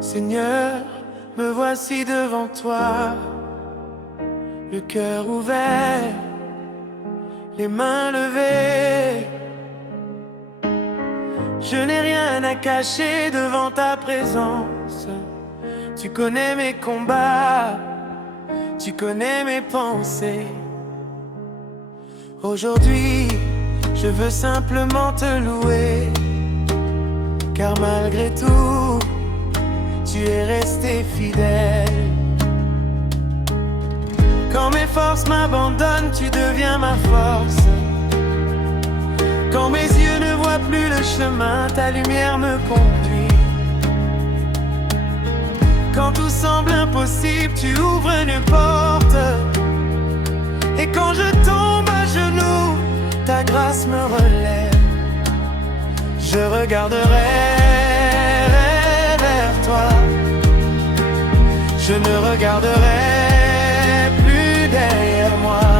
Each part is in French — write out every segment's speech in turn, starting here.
Seigneur, me voici devant toi, le cœur ouvert, les mains levées. Je n'ai rien à cacher devant ta présence. Tu connais mes combats, tu connais mes pensées. Aujourd'hui, je veux simplement te louer, car malgré tout, tu es resté fidèle. Quand mes forces m'abandonnent, tu deviens ma force. Quand mes yeux ne voient plus le chemin, ta lumière me conduit. Quand tout semble impossible, tu ouvres une porte. Et quand je tombe à genoux, ta grâce me relève. Je regarderai vers toi. Je ne regarderai plus derrière moi,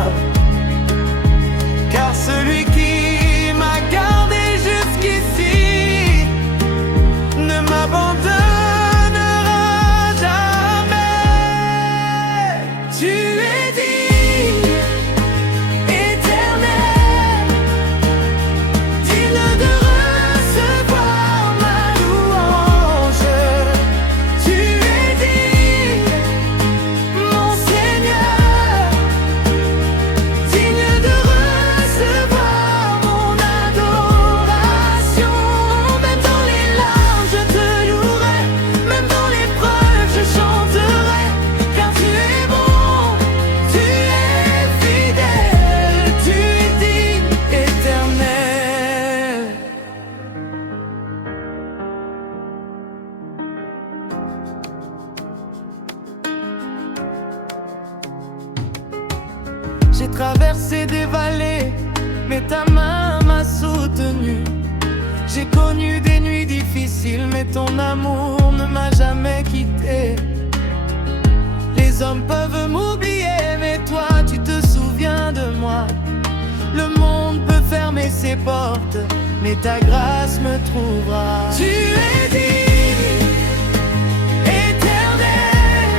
car celui qui m'a gardé jusqu'ici ne m'abandonnera jamais. Tu es digne, éternel, digne de recevoir ma louange. Tu es digne, mon Seigneur, digne de recevoir mon adoration. Même dans les larmes je te louerai, même dans l'épreuve je chanterai, car tu es bon, tu es fidèle, tu es digne, éternel. J'ai traversé des vallées, mais ta main m'a soutenu. J'ai connu des nuits difficiles, mais ton amour ne m'a jamais quitté. Les hommes peuvent m'oublier, mais toi tu te souviens de moi. Le monde peut fermer ses portes, mais ta grâce me trouvera. Tu es digne, éternel,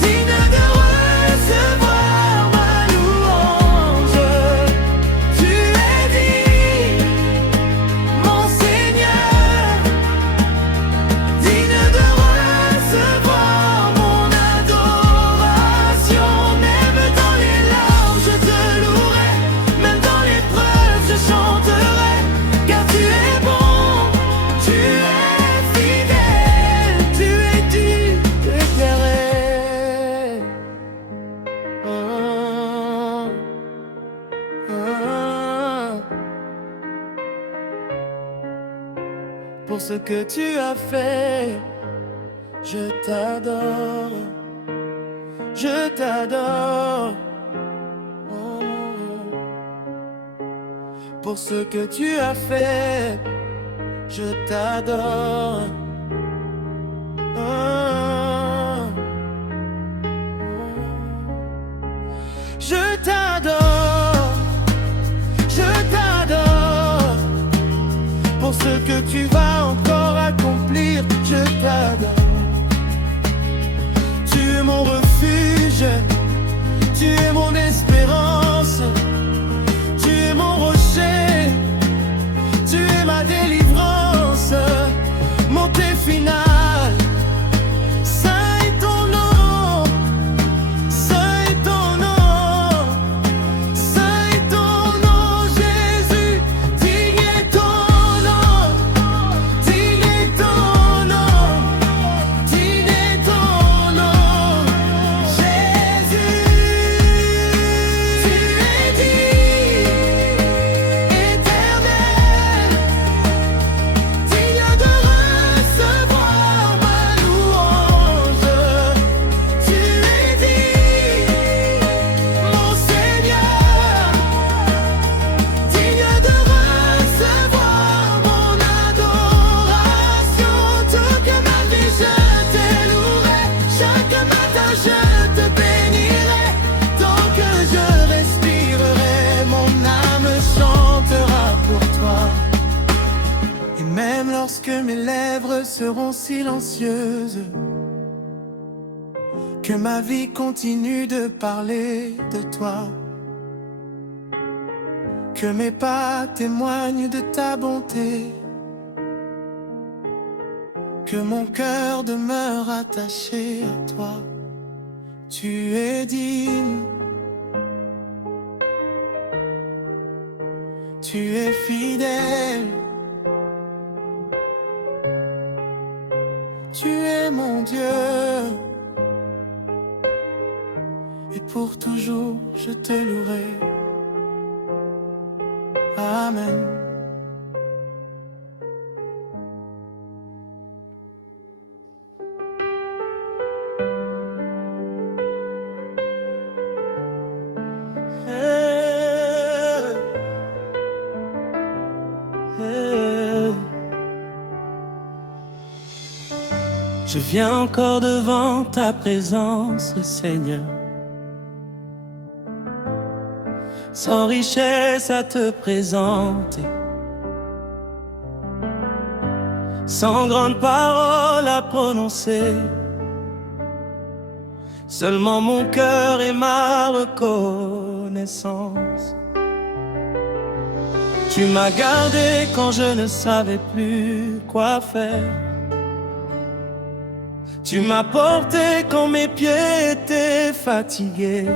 digne de recevoir ma louange. Tu es digne, mon Seigneur, digne de recevoir mon adoration. Même dans les larmes je te louerai, même dans l'épreuve je chanterai, car tu es bon, tu es fidèle, tu es digne, éclairé. Pour ce que tu as fait, je t'adore, je t'adore. Pour ce que tu as fait, je t'adore. Je t'adore, je t'adore. Pour ce que tu vas encore accomplir, je t'adore. Tu es mon refuge, tu es mon espérance, tu es mon rocher, tu es ma délivrance, montée finale. Saint est ton nom, saint est ton nom, saint est ton nom, Jésus. Digne est ton nom, digne est ton nom, digne est ton nom, Jésus. Tu es digne, éternel, digne de recevoir ma louange. Tu es digne, mon Seigneur, digne de recevoir mon adoration. Toute ma vie je te louerai, chaque matin je te bénirai, tant que je respirerai. lorsque mes lèvres seront silencieuses, que ma vie continue de parler de toi, que mes pas témoignent de ta bonté, que mon cœur demeure attaché à toi. Tu es digne, tu es fidèle, tu es mon Dieu, et pour toujours je te louerai. Amen. Je viens encore devant ta présence, Seigneur, sans richesse à te présenter, sans grande parole à prononcer, seulement mon cœur et ma reconnaissance. Tu m'as gardé quand je ne savais plus quoi faire. Tu m'as porté quand mes pieds étaient fatigués.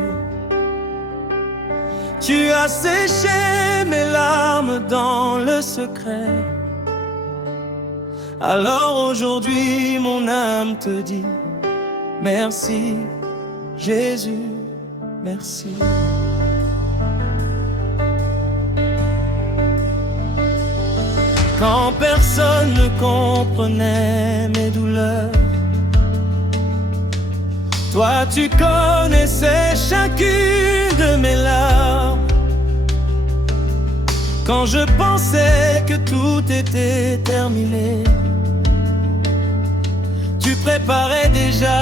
Tu as séché mes larmes dans le secret. Alors aujourd'hui mon âme te dit merci, Jésus, merci. Quand personne ne comprenait mes douleurs, toi tu connaissais chacune de mes larmes. Quand je pensais que tout était terminé, tu préparais déjà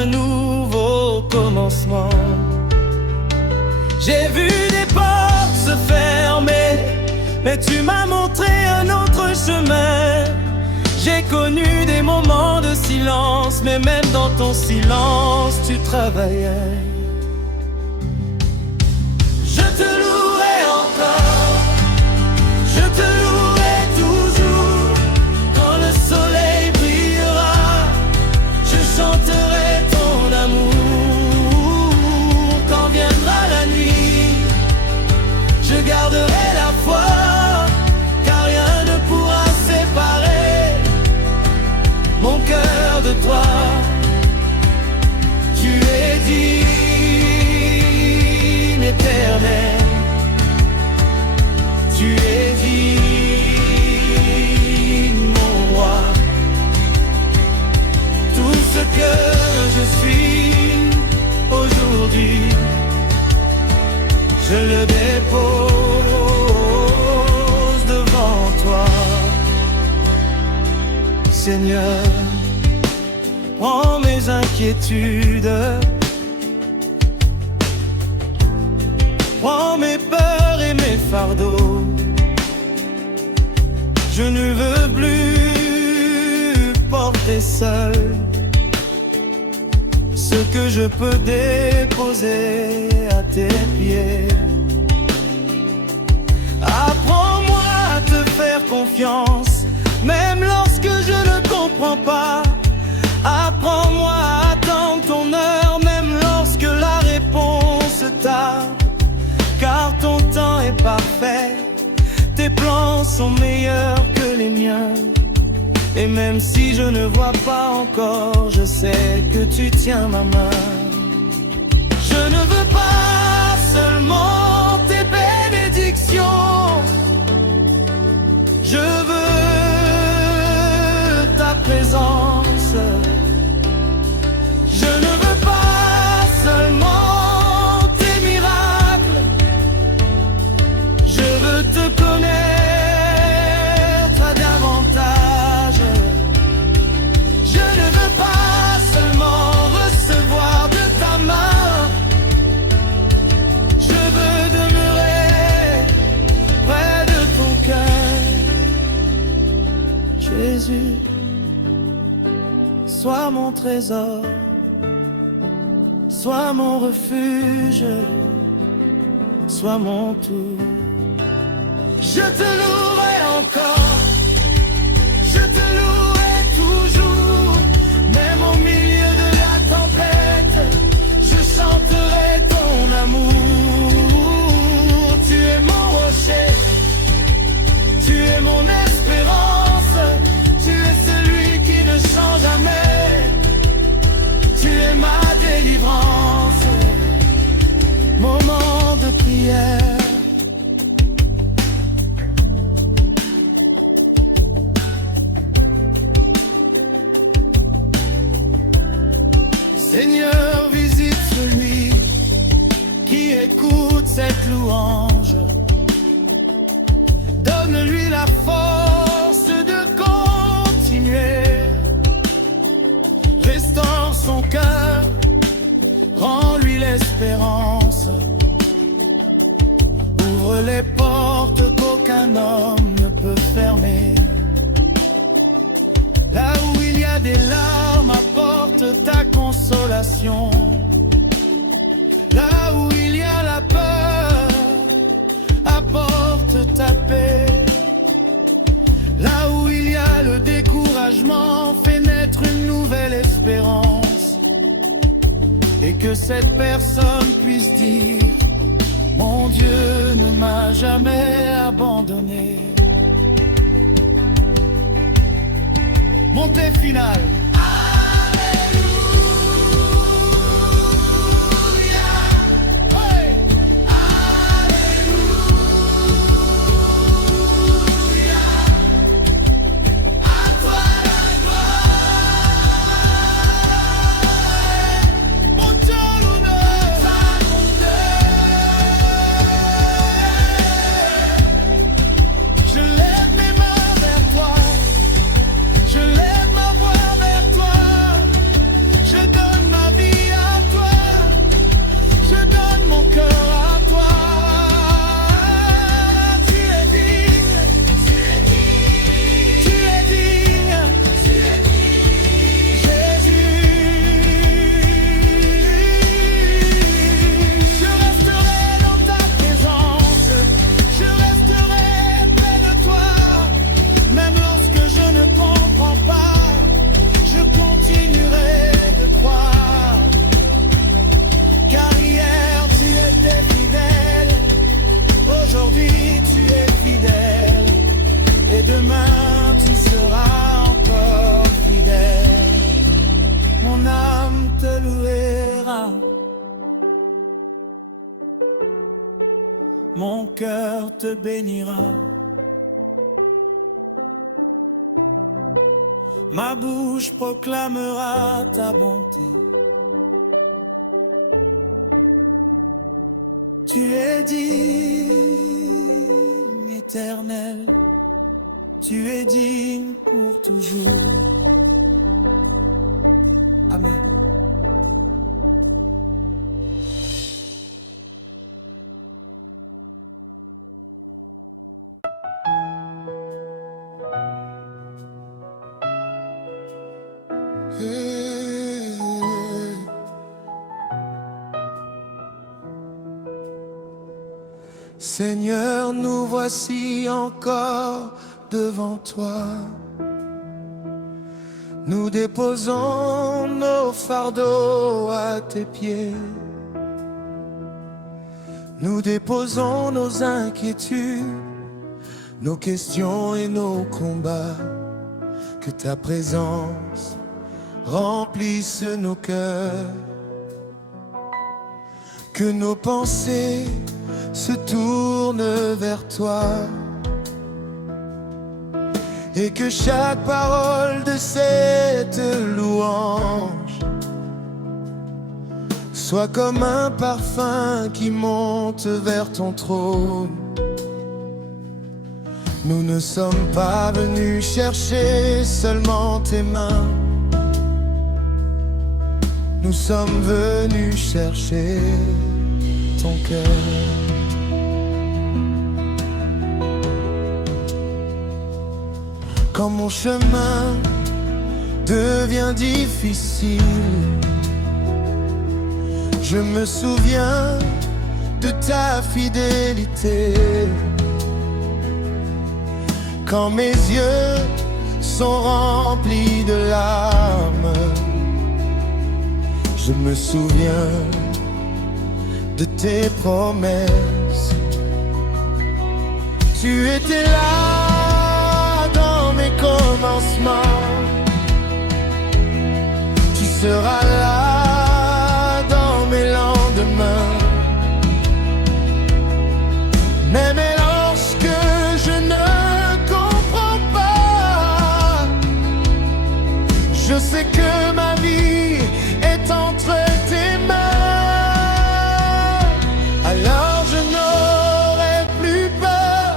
un nouveau commencement. J'ai vu des portes se fermer, mais tu m'as montré un autre chemin. J'ai connu des moments de silence, mais même dans ton silence, tu travaillais. Je te louerai encore, je te louerai toujours. Quand le soleil brillera, je chanterai ton amour. Quand viendra la nuit, je garderai la foi, car rien ne pourra séparer mon cœur de toi. Tu es digne, éternel. Tu es digne, mon roi. Tout ce que je suis aujourd'hui, je le dépose devant toi. Seigneur, prends mes inquiétudes, prends mes peurs et mes fardeaux. Je ne veux plus porter seul ce que je peux déposer à tes pieds. Apprends-moi à te faire confiance, même lorsque je ne comprends pas. Apprends-moi à attendre ton heure, même lorsque la réponse tarde. Car ton temps est parfait, tes plans sont meilleurs que les miens. Et même si je ne vois pas encore, je sais que tu tiens ma main. Je ne veux pas seulement tes bénédictions, je veux ta présence. Je ne veux pas seulement tes miracles, je veux te connaître davantage. Je ne veux pas seulement recevoir de ta main, mon trésor, sois mon refuge, sois mon tout. Je te louerai encore, je te louerai toujours, même au milieu de la tempête, je chanterai ton amour. Tu es mon rocher, tu es mon espérance, tu es celui qui ne change jamais, tu es ma délivrance. Moment de prière, Seigneur, visite celui qui écoute cette louange. Donne-lui la force de continuer. Restaure son cœur, rends-lui l'espérance. Ouvre les portes qu'aucun homme ne peut fermer. Là où il y a des larmes, apporte ta consolation. Là où il y a la peur, apporte ta paix. Là où il y a le découragement, fais naître une nouvelle espérance. Et que cette personne puisse dire: mon Dieu ne m'a jamais abandonné. Montée finale. Mon cœur te bénira, ma bouche proclamera ta bonté. Tu es digne, Éternel, tu es digne pour toujours. Amen. Seigneur, nous voici encore devant toi. Nous déposons nos fardeaux à tes pieds. Nous déposons nos inquiétudes, nos questions et nos combats. Que ta présence remplisse nos cœurs. Que nos pensées se tournent vers toi. Et que chaque parole de cette louange soit comme un parfum qui monte vers ton trône. Nous ne sommes pas venus chercher seulement tes mains. Nous sommes venus chercher ton cœur. Quand mon chemin devient difficile. Je me souviens de ta fidélité. Quand mes yeux sont remplis de larmes, je me souviens de tes promesses. Tu étais là dans mes commencements, tu seras là dans mes lendemains. Même lorsque je ne comprends pas, je sais que ma vie est entre tes mains. Alors je n'aurai plus peur,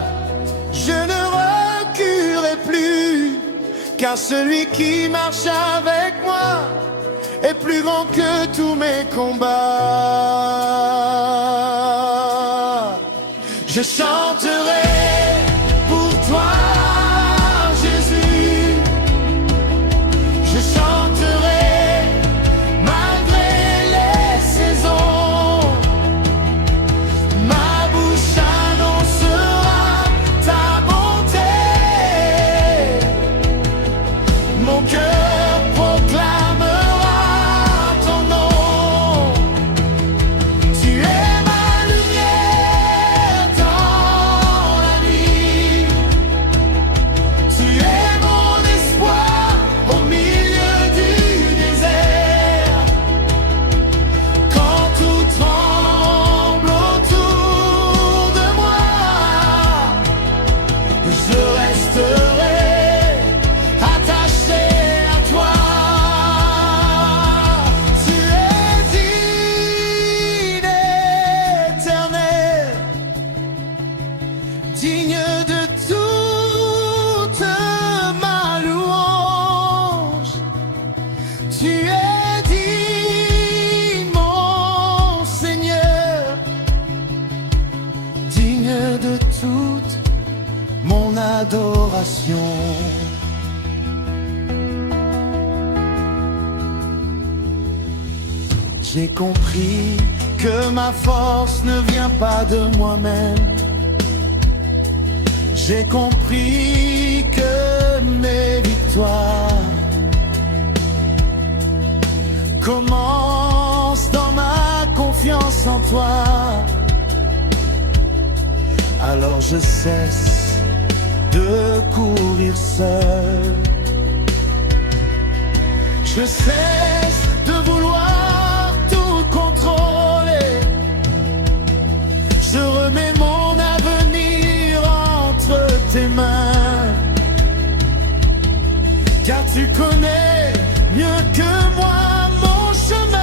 je ne reculerai plus, car celui qui marche avec moi est plus grand que tous mes combats. Je chanterai pour toi, Jésus. Je chanterai malgré les saisons. Ma bouche annoncera ta bonté. Mon cœur proclamera ton nom. Tu es ma lumière dans la nuit. Tu es mon espoir au milieu du désert. Quand tout tremble autour de moi, je resterai attaché à toi. Tu es digne, éternel, digne de toute ma louange. Tu es digne, mon Seigneur, digne de toute mon adoration. J'ai compris que ma force ne vient pas de moi-même. J'ai compris que mes victoires commencent dans ma confiance en toi. Alors je cesse de courir seul. Je cesse de vouloir tout contrôler. Je remets mon avenir entre tes mains, car tu connais mieux que moi mon chemin.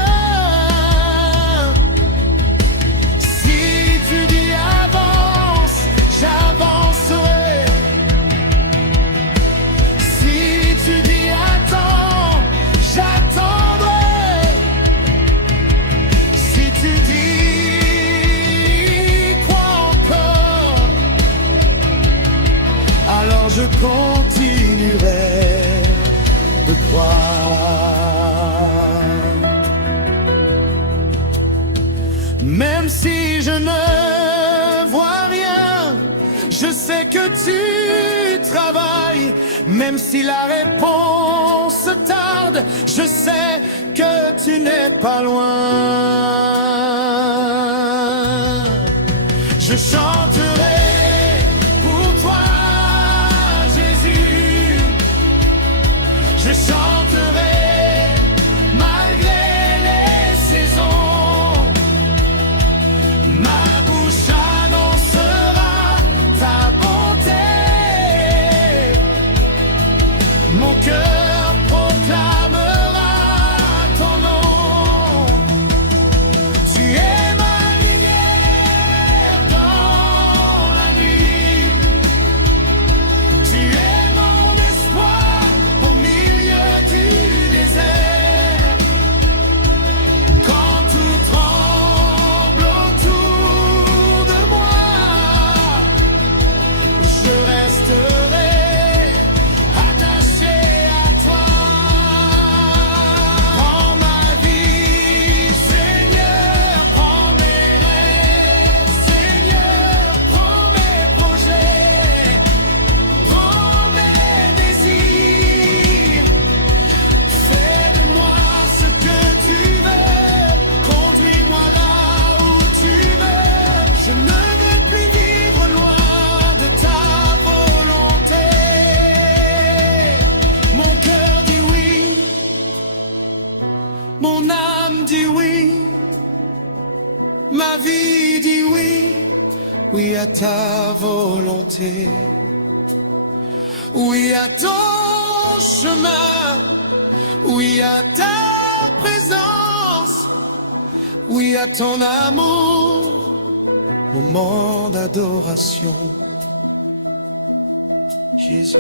Si tu dis avance, j'avancerai. Si tu dis attends, j'attendrai. Si tu dis crois encore, alors je continuerai de croire. Même si je ne vois rien, je sais que tu travailles. Même si la réponse tarde, je sais que tu n'es pas loin. Je chanterai pour toi, Jésus. Je chanterai malgré les saisons. Ma bouche annoncera ta bonté. Mon cœur proclamera ton nom. Tu es ma lumière dans ma vie dit oui, oui à ta volonté, oui à ton chemin, oui à ta présence, oui à ton amour, moment d'adoration. Jésus,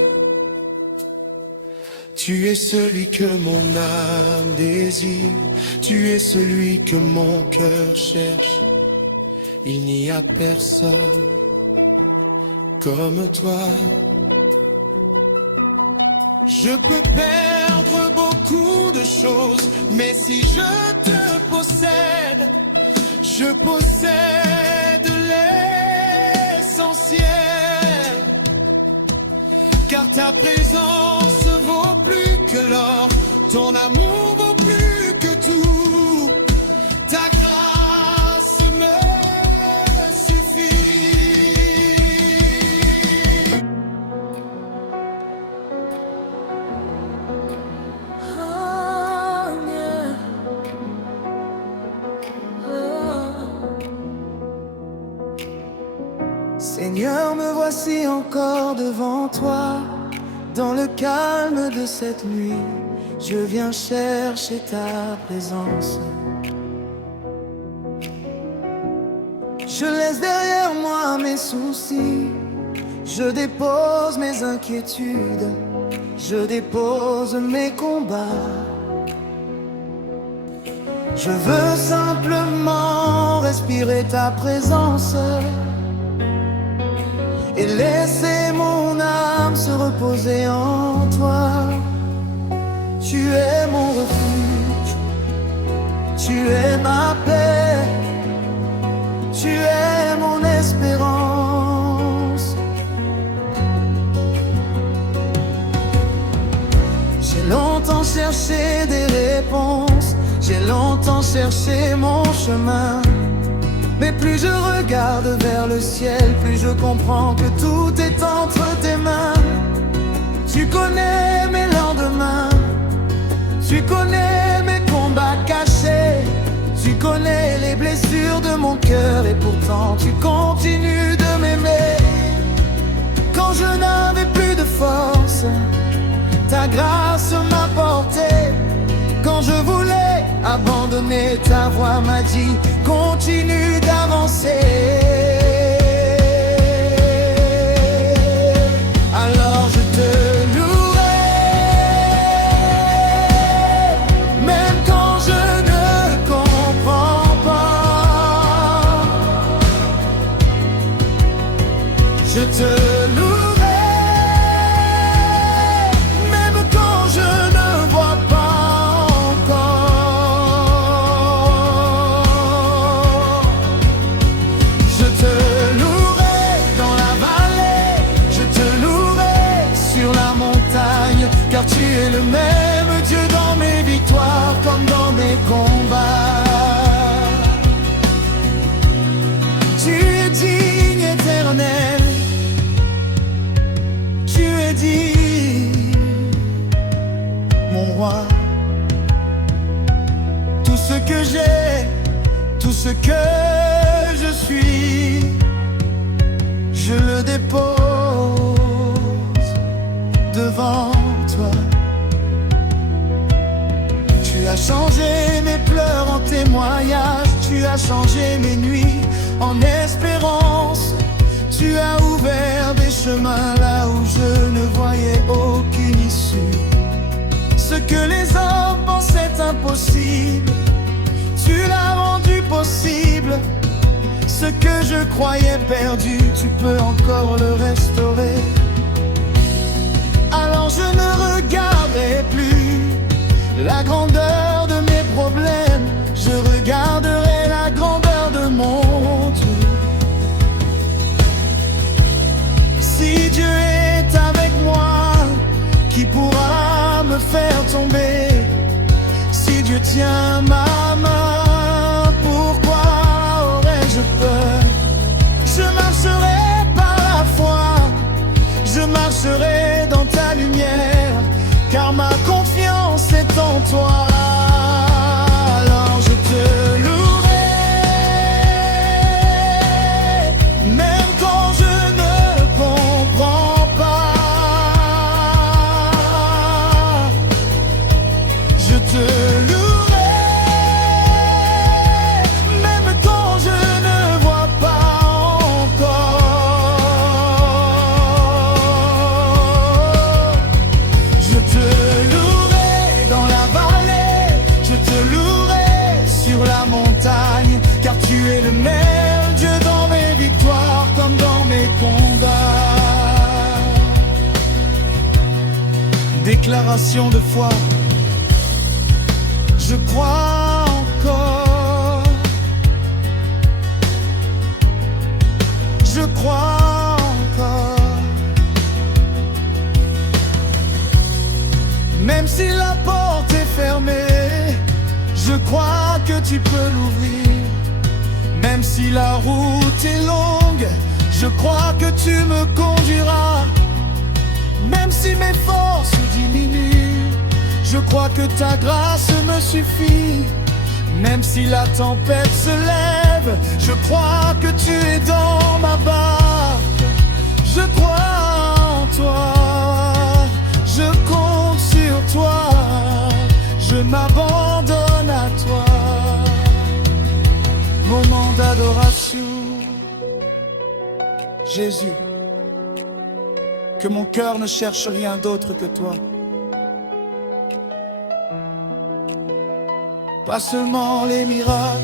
tu es celui que mon âme désire, tu es celui que mon cœur cherche. Il n'y a personne comme toi. Je peux perdre beaucoup de choses, mais si je te possède, je possède l'essentiel. Car ta présence vaut plus que l'or, ton amour vaut plus que tout. Ta grâce me suffit. Oh, yeah. Seigneur, me voici encore devant toi. Dans le calme de cette nuit, je viens chercher ta présence. Je laisse derrière moi mes soucis, je dépose mes inquiétudes, je dépose mes combats. Je veux simplement respirer ta présence et laisser mon âme se reposer en toi. Tu es mon refuge, tu es ma paix, tu es mon espérance. J'ai longtemps cherché des réponses, j'ai longtemps cherché mon chemin. Mais plus je regarde vers le ciel, plus je comprends que tout est entre tes mains. Tu connais mes lendemains, tu connais mes combats cachés, tu connais les blessures de mon cœur et pourtant tu continues de m'aimer. Quand je n'avais plus de force, ta grâce m'a porté. Quand je voulais abandonner, ta voix m'a dit continue d'avancer. Alors je te louerai, même quand je ne comprends pas. Je te louerai, même quand je ne vois pas encore. Je te louerai dans la vallée, je te louerai sur la montagne, car tu es le même Dieu dans mes victoires comme dans mes combats. Tu es digne, éternel, tu es digne, mon roi. Tout ce que j'ai, tout ce que je suis, je le dépose devant toi. Tu as changé mes pleurs en témoignages, tu as changé mes nuits en espérance. Tu as ouvert des chemins là où je ne voyais aucune issue. Ce que les hommes pensaient impossible, tu l'as rendu possible. Ce que je croyais perdu, tu peux encore le restaurer. Alors je ne regarderai plus la grandeur de mes problèmes, je regarderai la grandeur de mon Dieu. Si Dieu est avec moi, qui pourra me faire tomber? Si Dieu tient ma main, pourquoi aurais-je peur? Je marcherai par la foi, je marcherai dans ta lumière, car ma confiance est en toi. Alors je te louerai, es le meilleur Dieu dans mes victoires comme dans mes combats. Déclaration de foi, je crois encore, je crois encore. Même si la porte est fermée, je crois que tu peux l'ouvrir. Même si la route est longue, je crois que tu me conduiras. Même si mes forces diminuent, je crois que ta grâce me suffit. Même si la tempête se lève, je crois que tu es dans ma barque. Je crois en toi, je compte sur toi, je m'abandonne à toi. Moment d'adoration, Jésus, que mon cœur ne cherche rien d'autre que toi. Pas seulement les miracles,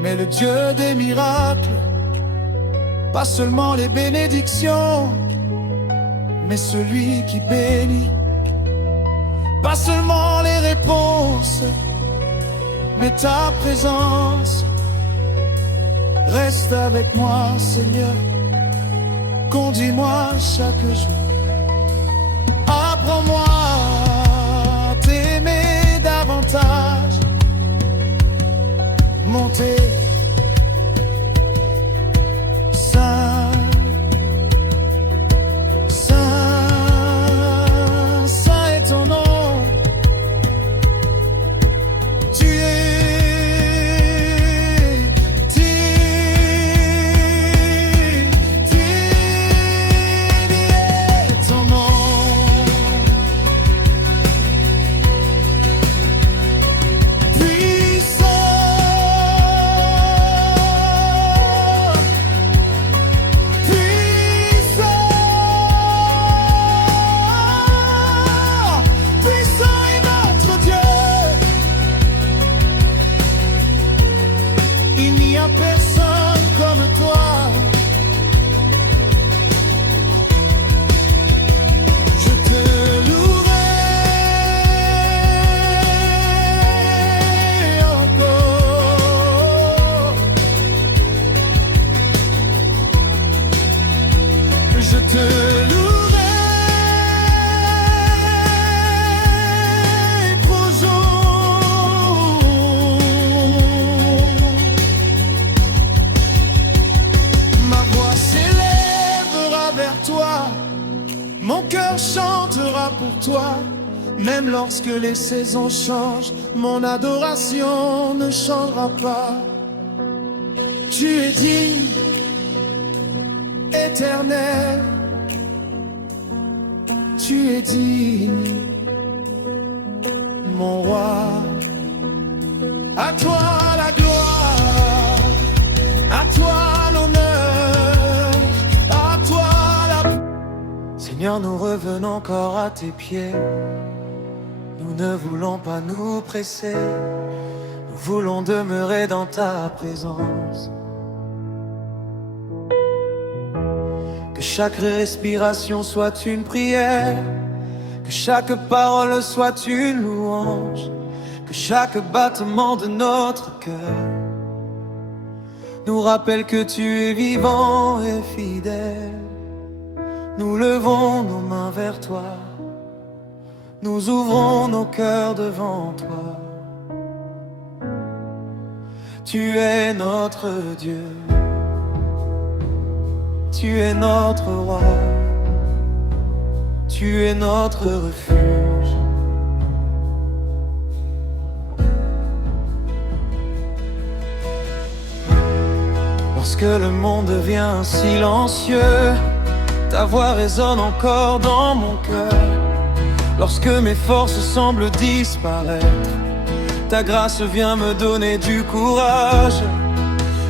mais le Dieu des miracles. Pas seulement les bénédictions, mais celui qui bénit. Pas seulement les réponses, mais ta présence. Reste avec moi, Seigneur, conduis-moi chaque jour. Apprends-moi à t'aimer davantage, monter saint, saint, saint est ton nom. Personne comme toi, je te louerai encore, je te louerai. Mon cœur chantera pour toi, même lorsque les saisons changent, mon adoration ne changera pas. Tu es digne, éternel, tu es digne, mon roi. À toi la gloire, à toi l'honneur, à toi la... Seigneur, nous revenons encore à tes pieds. Nous ne voulons pas nous presser, nous voulons demeurer dans ta présence. Que chaque respiration soit une prière, que chaque parole soit une louange, que chaque battement de notre cœur nous rappelle que tu es vivant et fidèle. Nous levons nos mains vers toi, nous ouvrons nos cœurs devant toi. Tu es notre Dieu, tu es notre roi, tu es notre refuge. Lorsque le monde devient silencieux, ta voix résonne encore dans mon cœur. Lorsque mes forces semblent disparaître, ta grâce vient me donner du courage.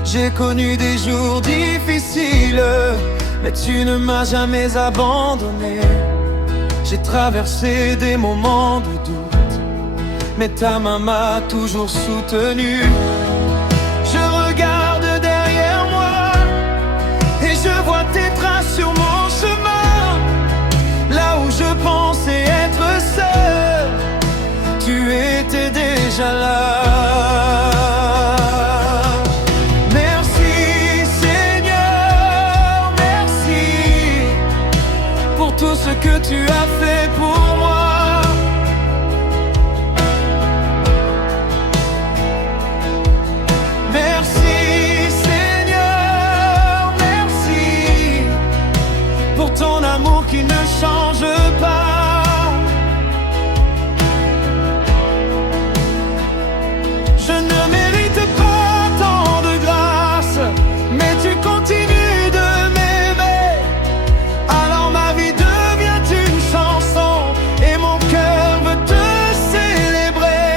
J'ai connu des jours difficiles, mais tu ne m'as jamais abandonné. J'ai traversé des moments de doute, mais ta main m'a toujours soutenu. Je tu as fait pour moi. Merci Seigneur, merci pour ton amour qui ne change pas. Je ne mérite pas tant de grâce, mais tu continues de m'aimer. Alors ma vie devient une chanson et mon cœur veut te célébrer.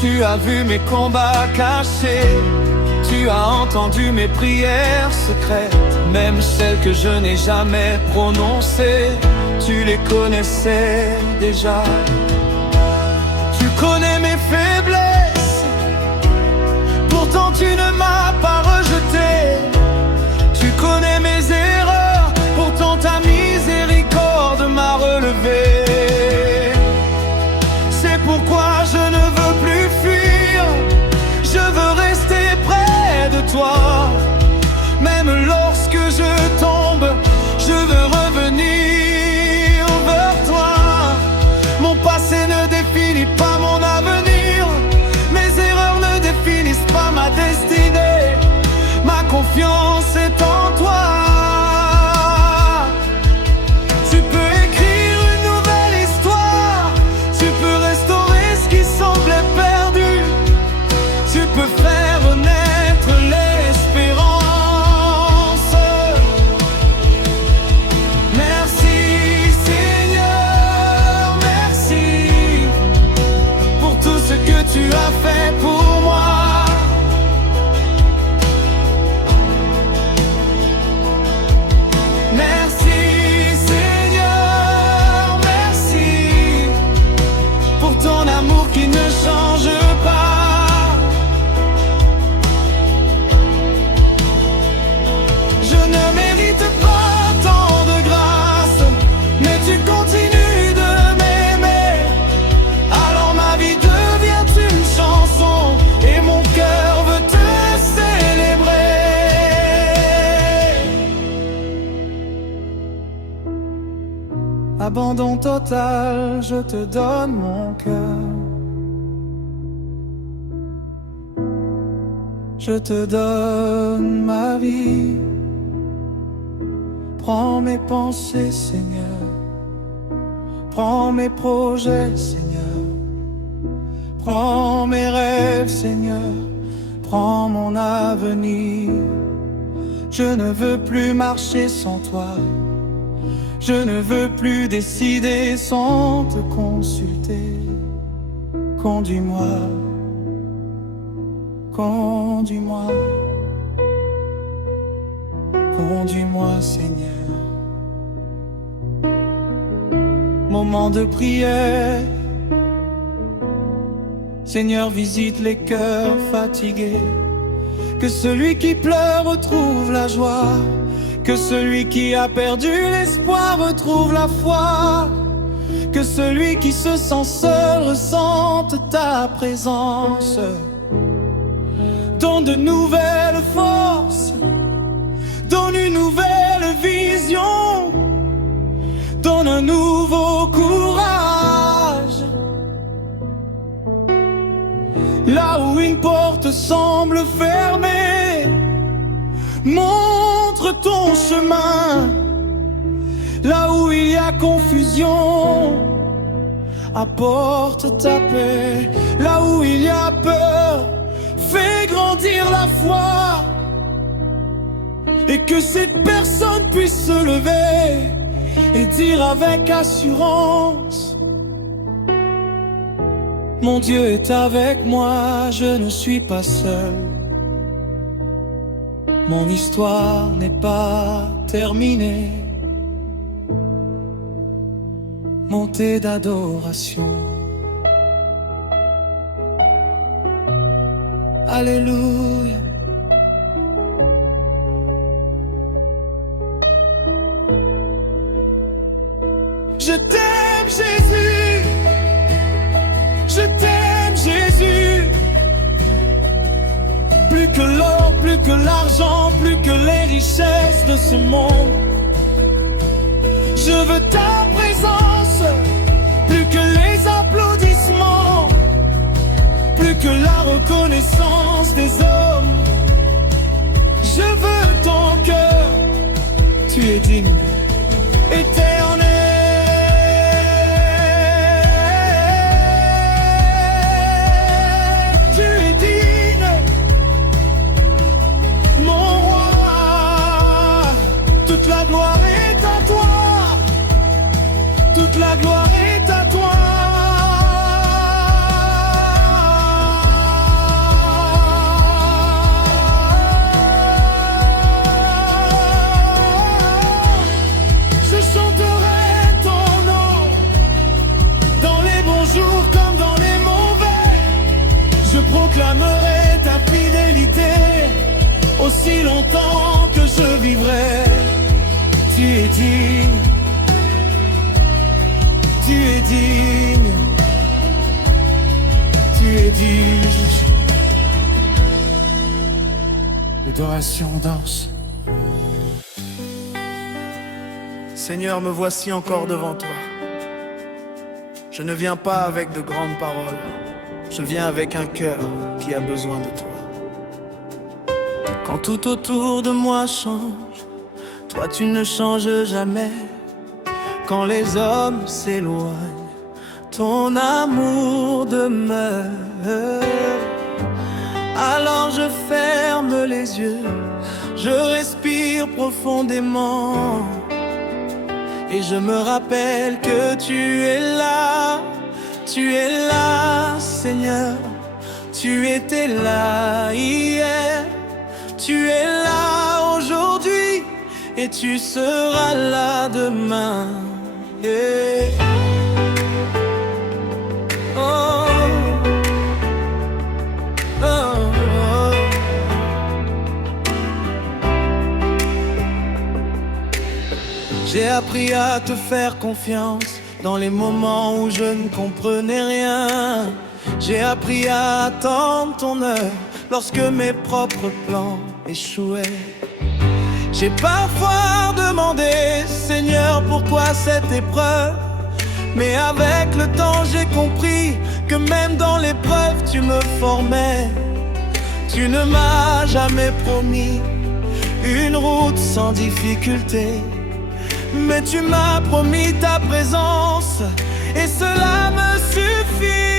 Tu as vu mes combats cachés, tu as entendu mes prières secrètes, même celles que je n'ai jamais prononcées, tu les connaissais déjà. Tu connais mes faiblesses, pourtant tu ne m'as pas rejeté. Tu connais mes erreurs, pourtant ta miséricorde m'a relevé. C'est pourquoi je ne veux plus fuir, je veux rester près de toi. Même lorsque je tombe, je veux revenir vers toi. Mon passé ne définit pas mon avenir, mes erreurs ne définissent pas ma destinée. Ma confiance est en toi. Tu peux écrire une nouvelle histoire, tu peux restaurer ce qui semblait perdu, tu peux faire renaître l'espérance. Merci Seigneur, merci pour tout ce que tu as fait pour moi. Merci Seigneur, merci pour ton amour qui ne change pas. Je ne mérite pas tant de grâce, mais tu continues de m'aimer. Alors ma vie devient une chanson et mon cœur veut te célébrer. Abandon total, je te donne mon cœur. Je te donne ma vie. Prends mes pensées, Seigneur. Prends mes projets, Seigneur. Prends mes rêves, Seigneur. Prends mon avenir. Je ne veux plus marcher sans toi. Je ne veux plus décider sans te consulter. Conduis-moi, conduis-moi, conduis-moi, Seigneur. Moment de prière. Seigneur, visite les cœurs fatigués. Que celui qui pleure retrouve la joie. Que celui qui a perdu l'espoir retrouve la foi. Que celui qui se sent seul ressente ta présence. Donne de nouvelles forces, donne une nouvelle vision, donne un nouveau courage. Là où une porte semble fermée, montre ton chemin. Là où il y a confusion, apporte ta paix. Là où il y a peur, fais grandir la foi. Et que cette personne puisse se lever et dire avec assurance: mon Dieu est avec moi, je ne suis pas seul. Mon histoire n'est pas terminée. Montée d'adoration. Alléluia. Je t'aime Jésus, je t'aime Jésus. Plus que l'or, plus que l'argent, plus que les richesses de ce monde. Je veux ta présence, plus que les applaudissements, plus que la reconnaissance des hommes. Je veux ton cœur, tu es digne, éternel. Tu es digne, mon roi. Toute la gloire est à toi, toute la gloire est à toi. Je chanterai ton nom dans les bons jours comme dans les mauvais. Je proclamerai ta fidélité aussi longtemps que je vivrai. Tu es digne, tu es digne, tu es digne. L'adoration danse. Seigneur, me voici encore devant toi. Je ne viens pas avec de grandes paroles, je viens avec un cœur qui a besoin de toi. Quand tout autour de moi change, toi tu ne changes jamais. Quand les hommes s'éloignent, ton amour demeure. Alors je ferme les yeux, je respire profondément, et je me rappelle que tu es là, Seigneur. Tu étais là hier, tu es là aujourd'hui, et tu seras là demain. Yeah. Oh. Oh. Oh. J'ai appris à te faire confiance dans les moments où je ne comprenais rien. J'ai appris à attendre ton heure lorsque mes propres plans échouaient. J'ai parfois demandé, Seigneur, pourquoi cette épreuve? Mais avec le temps j'ai compris que même dans l'épreuve tu me formais. Tu ne m'as jamais promis une route sans difficulté, mais tu m'as promis ta présence, et cela me suffit.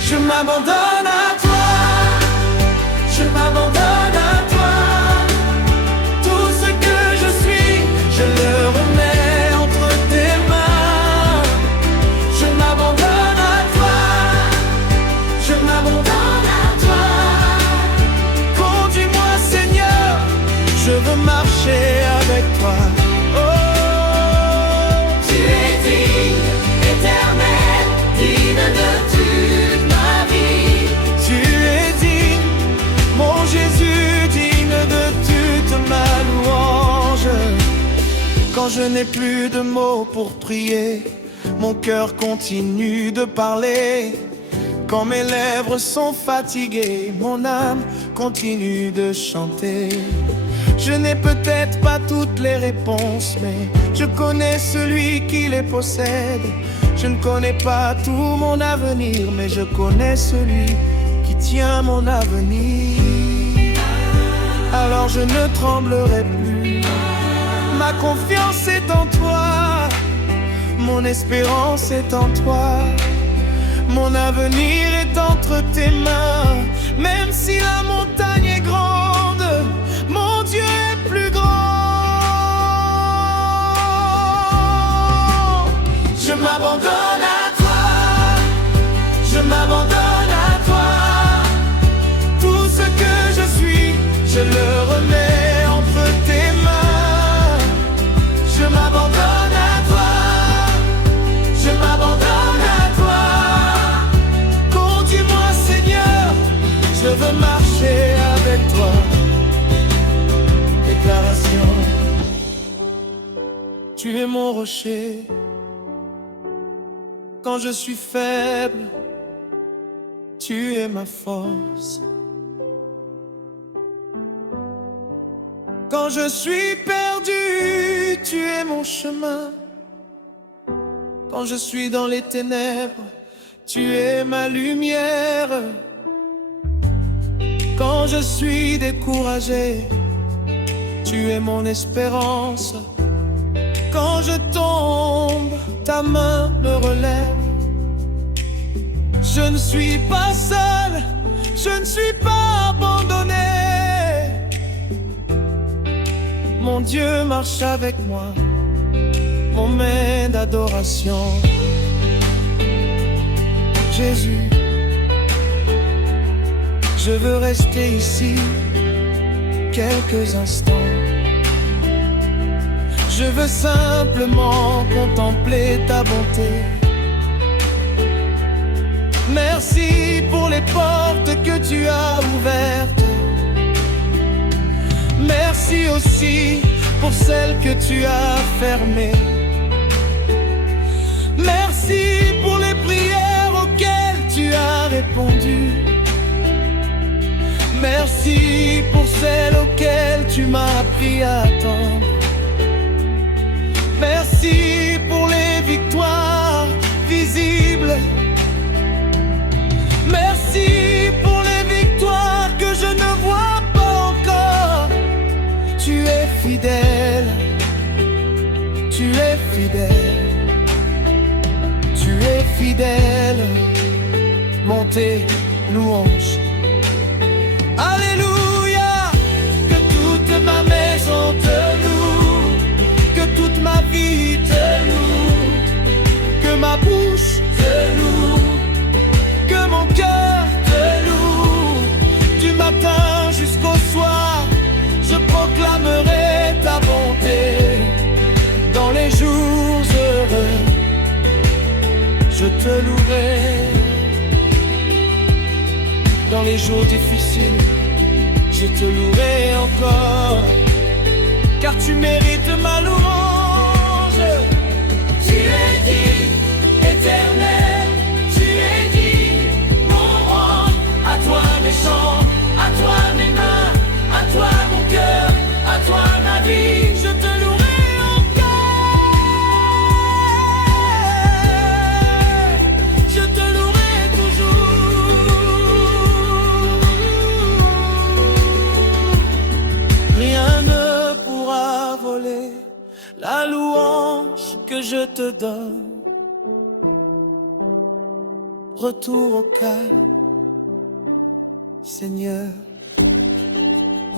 Je m'abandonne à toi, je m'abandonne à toi. Tout ce que je suis, je le remets entre tes mains. Je m'abandonne à toi, je m'abandonne à toi. Conduis-moi, Seigneur, je veux marcher avec toi. Oh, tu es digne, éternel, digne de toute ma vie. Tu es digne, mon Jésus, digne de toute ma louange. Quand je n'ai plus de mots pour prier, mon cœur continue de parler. Quand mes lèvres sont fatiguées, mon âme continue de chanter. Je n'ai peut-être pas toutes les réponses, mais je connais celui qui les possède. Je ne connais pas tout mon avenir, mais je connais celui qui tient mon avenir. Alors je ne tremblerai plus. Ma confiance est en toi, mon espérance est en toi. Mon avenir est entre tes mains. Même si la montagne est grande, mon Dieu est plus grand. Je m'abandonne à toi, je m'abandonne à toi. Tout ce que je suis, je le remets entre tes mains. Je m'abandonne à toi, je m'abandonne à toi. Conduis-moi, Seigneur, je veux marcher avec toi. Déclaration. Tu es mon rocher. Quand je suis faible, tu es ma force. Quand je suis perdu, Jésus, tu es mon chemin. Quand je suis dans les ténèbres, tu es ma lumière. Quand je suis découragé, tu es mon espérance. Quand je tombe, ta main me relève. Je ne suis pas seul, je ne suis pas abandonné. Mon Dieu marche avec moi, mon maître d'adoration. Jésus, je veux rester ici quelques instants. Je veux simplement contempler ta bonté. Merci pour les portes que tu as ouvertes. Merci aussi pour celles que tu as fermées. Merci pour les prières auxquelles tu as répondu. Merci pour celles auxquelles tu m'as appris à attendre. Merci pour les victoires visibles. Merci pour les victoires que je ne vois pas encore. Tu es fidèle, tu es fidèle, tu es fidèle. Montez, louange. Alléluia, que toute ma maison te loue, que toute ma vie te loue, que ma bouche te loue, que mon cœur te loue. Du matin jusqu'au soir, je proclamerai ta bonté. Dans les jours heureux, je te louerai. Dans les jours difficiles, je te louerai encore, car tu mérites ma louange. Tu es digne, éternel, tu es digne, mon roi. À toi mes chants, à toi mes mains, à toi mon cœur, à toi ma vie. Je te louerai encore, je te louerai toujours. Rien ne pourra voler la louange que je te donne. Retour au calme, Seigneur.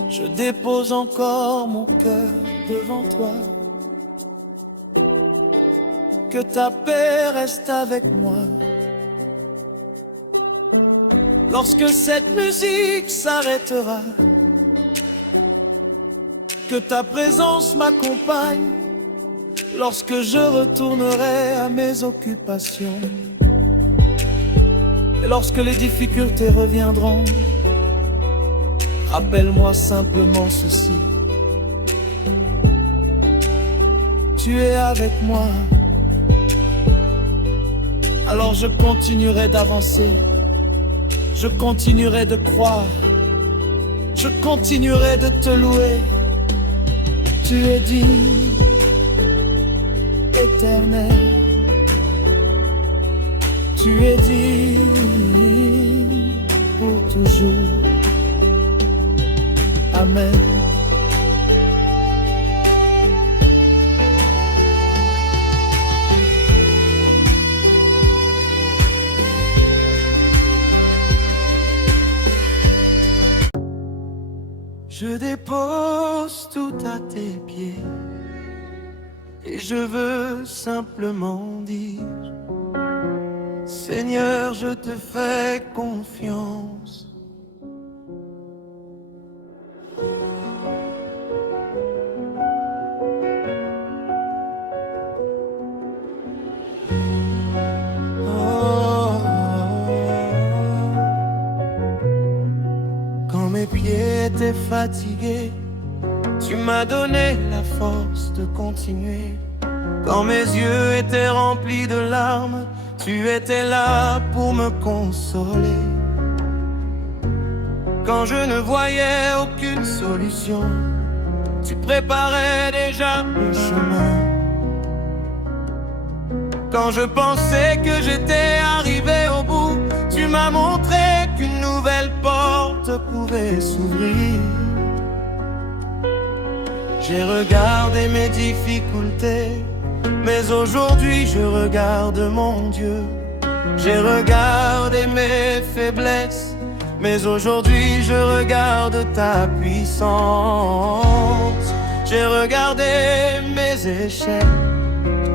Je dépose encore mon cœur devant toi. Que ta paix reste avec moi. Lorsque cette musique s'arrêtera, que ta présence m'accompagne. Lorsque je retournerai à mes occupations, et lorsque les difficultés reviendront, rappelle-moi simplement ceci: tu es avec moi. Alors je continuerai d'avancer, je continuerai de croire, je continuerai de te louer. Tu es digne, éternel, tu es digne pour toujours. Amen. Je dépose tout à tes pieds et je veux simplement dire: Seigneur, je te fais confiance. Quand mes pieds étaient fatigués, tu m'as donné la force de continuer. Quand mes yeux étaient remplis de larmes, tu étais là pour me consoler. Quand je ne voyais aucune solution, tu préparais déjà le chemin. Quand je pensais que j'étais arrivé au bout, tu m'as montré qu'une nouvelle porte pouvait s'ouvrir. J'ai regardé mes difficultés, mais aujourd'hui je regarde mon Dieu. J'ai regardé mes faiblesses, mais aujourd'hui je regarde ta puissance. J'ai regardé mes échecs,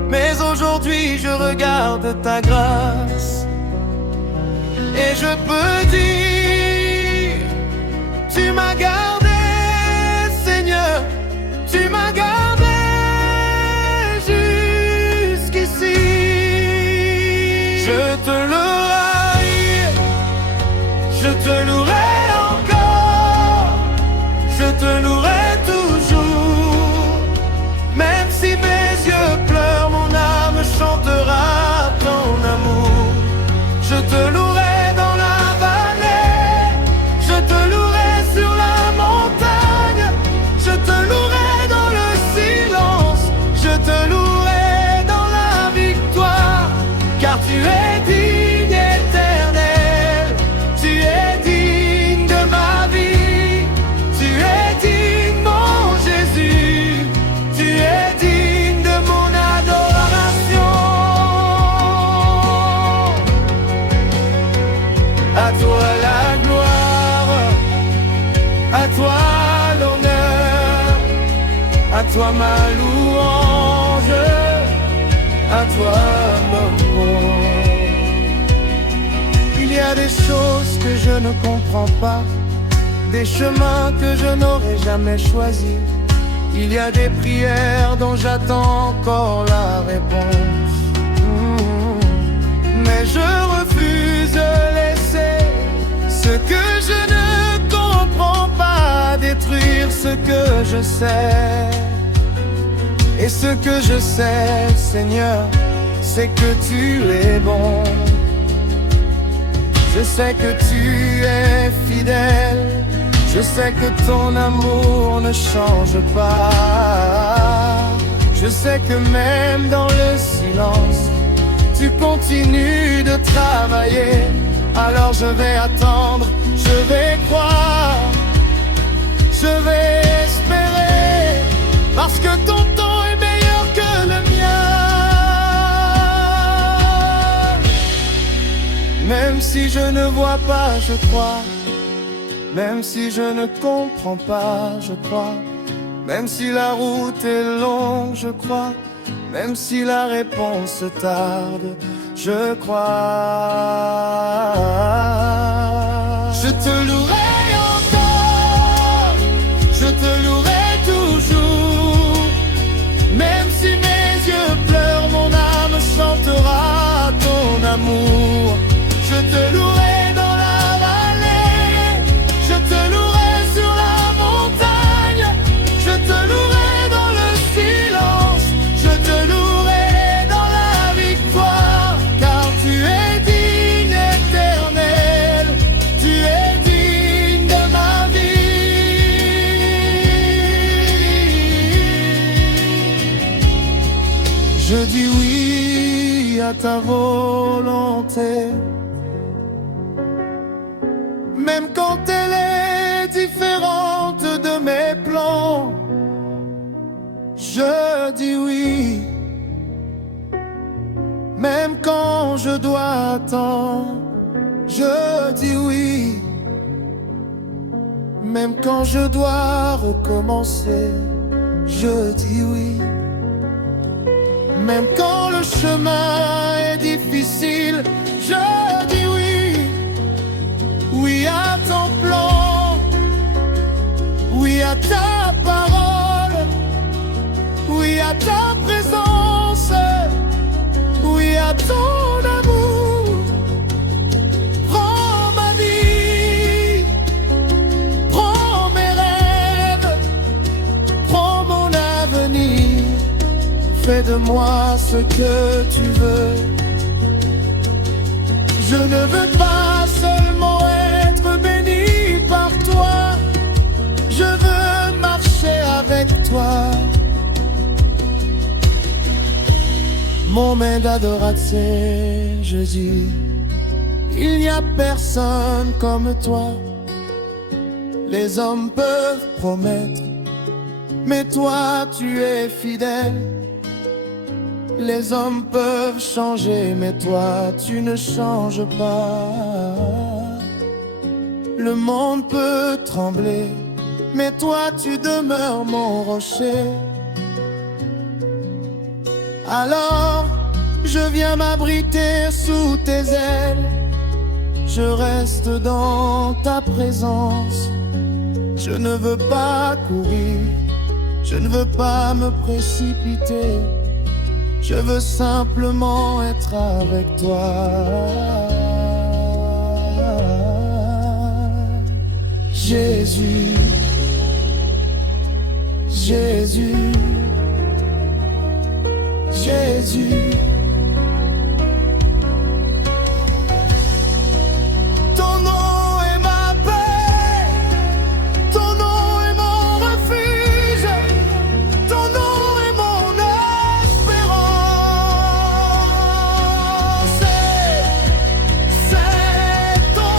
mais aujourd'hui je regarde ta grâce. Et je peux dire, tu m'as gardé, Seigneur, tu m'as gardé jusqu'ici. Je te louerai, je te louerai encore, je te louerai toujours. Même si mes yeux pleurent, mon âme chantera ton amour. Je te louerai dans la vallée, je te louerai sur la montagne, je te louerai dans le silence, je te louerai dans la victoire, car tu es digne, éternel, tu es digne de ma vie, tu es digne, mon Jésus, tu es digne de mon adoration. À toi la gloire, à toi l'honneur, à toi ma louange, à toi mon nom. Il y a des choses que je ne comprends pas, des chemins que je n'aurais jamais choisis. Il y a des prières dont j'attends encore la réponse. Mais je refuse de laisser ce que je ne comprends pas détruire ce que je sais. Et ce que je sais, Seigneur, c'est que tu es bon. Je sais que tu es fidèle, je sais que ton amour ne change pas. Je sais que même dans le silence, tu continues de travailler. Alors je vais attendre, je vais croire, je vais espérer, parce que ton temps est meilleur que le mien. Même si je ne vois pas, je crois. Même si je ne comprends pas, je crois. Même si la route est longue, je crois. Même si la réponse tarde, je crois. Je te louerai encore, je te louerai toujours. Même si mes yeux pleurent, mon âme chantera ton amour. Je te louerai dans la vallée, je te louerai sur la montagne, je te louerai dans le silence, je te louerai dans la victoire, car tu es digne, éternel, tu es digne de ma vie. Je dis oui à ta volonté, même quand elle est différente de mes plans. Je dis oui, même quand je dois attendre. Je dis oui, même quand je dois recommencer. Je dis oui, même quand le chemin est difficile. Je dis oui, oui à ton plan, oui à ta parole, oui à ta présence, oui à ton amour. Prends ma vie, prends mes rêves, prends mon avenir. Fais de moi ce que tu veux. Je ne veux pas seulement être béni par toi, je veux marcher avec toi. toi. Moment d'adoration, je dis, il n'y a personne comme toi. Les hommes peuvent promettre, mais toi tu es fidèle. Les hommes peuvent changer, mais toi tu ne changes pas. Le monde peut trembler, mais toi tu demeures mon rocher. Alors je viens m'abriter sous tes ailes. Je reste dans ta présence. Je ne veux pas courir, je ne veux pas me précipiter. Je veux simplement être avec toi. Jésus, Jésus, Jésus. Ton nom est ma paix, ton nom est mon refuge, ton nom est mon espérance. C'est ton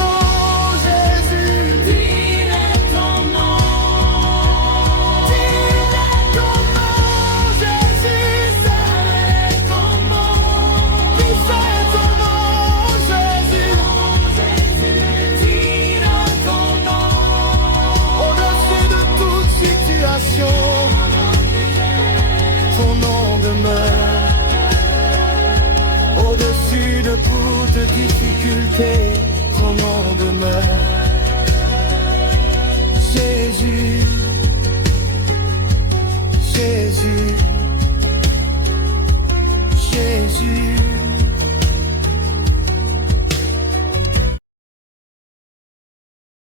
nom, Jésus. Dis-le ton nom. Dis-le ton nom, Jésus. C'est ton nom. Qui c'est ton nom, Jésus? Dis-le ton nom. Au-dessus de toute situation, ton nom demeure. Au-dessus de toute difficulté, ton nom demeure. Jésus.